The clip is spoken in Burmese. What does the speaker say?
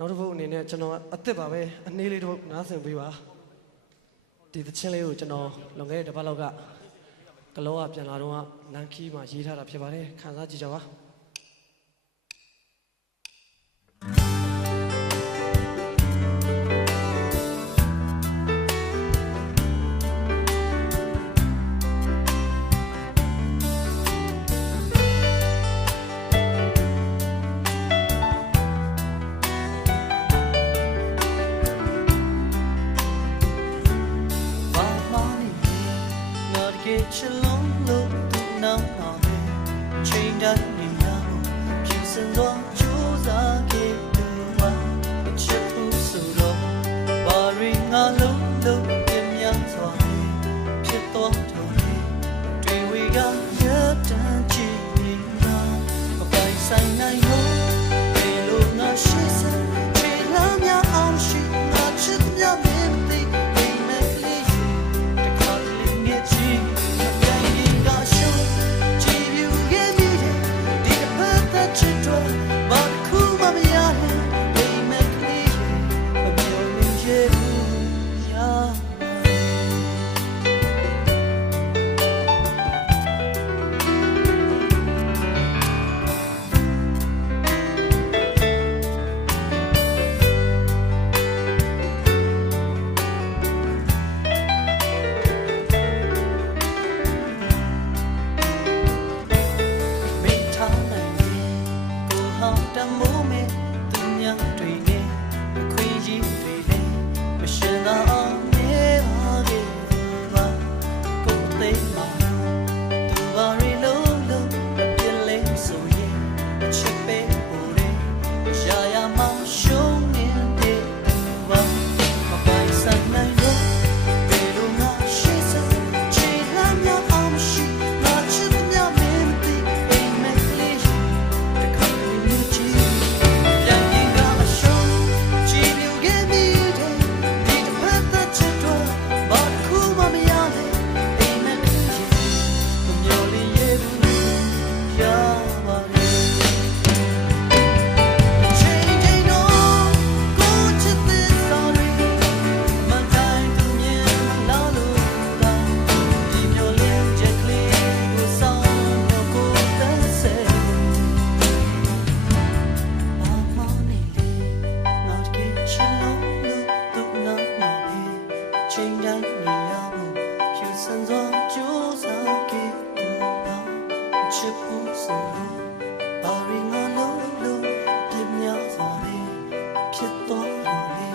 နောက်တစ်ပုတ်အနေနဲ့ကျွန်တော်အစ်စ်ပါပဲအနည်းလေးတစ်ပုတ်နားဆင်ပေးပါဒီသချင်းလေးကိုကျွန်တော်လွန်ခဲ့တဲ့တစ်ပတ်လောက်ကကလောကပြန်လာတော့လန်ခီမှာရေးထားတာဖြစ်ပါတယ်ခန်းစားကြည့်ကြပါချလုံးလို့သူနောက်ပါပဲချိန်တိုင်းနေရဖို့ဖြူစင်သောကြိုးစားခဲ့သူပါအချစ်ဖို့ဆိုတော့ဘာရင်းငါလုံးလို့ပြင်းများစွာဖြစ်သွားတော့တွေ့ဝေကရတန်ချစ်နေတာမပိုင်ဆိုင်နိုင်လို့ဘယ်လိုငါရှိစမ်းချေလာများအောင်ရှိငါချစ်များမင်းသိအိမ်မက်ကလေးတခါလေးငယ်ချီဖြစ်သွားလို့